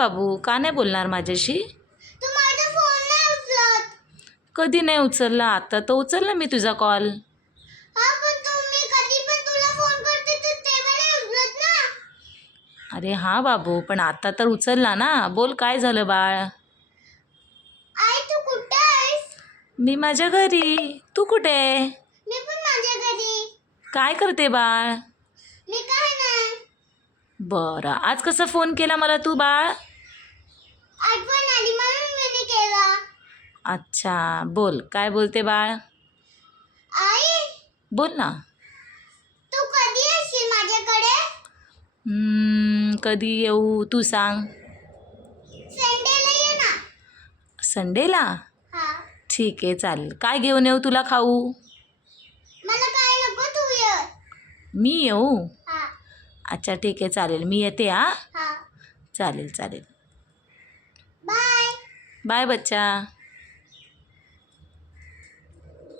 बाबू, का नाही बोलणार माझ्याशी? तू माझा फोन नाही उचलत. कधी नाही उचलला? आता तर उचलला मी तुझा कॉल. हा, पण मी कधी पण तुला फोन करते तर तेव्हा नाही उचलत ना. अरे हां बाबू, पण आता तर उचलला ना. बोल, काय झालं बाळ? आई, तू कुठे आहेस? मी माझ्या घरी. तू कुठे आहे? मी पण माझ्या घरी. काय करते बाळ? मी काय नाही. बरं, आज कसा फोन केला मला तू बाळ? आठवण आली म्हणून मी केला. अच्छा, बोल, काय बोलते बाळ? आई, बोल ना. तू कधी येशील माझ्याकडे? कधी येऊ तू सांग. संडेला ये ना. संडेला? हा. ठीक आहे, चालेल. काय घेऊन येऊ तुला खाऊ? मला काय नको, तू ये. मी येऊ? हा. अच्छा, ठीक आहे, चालेल. मी येते हां. हा. चालेल चालेल. बाय. बाय बच्चा.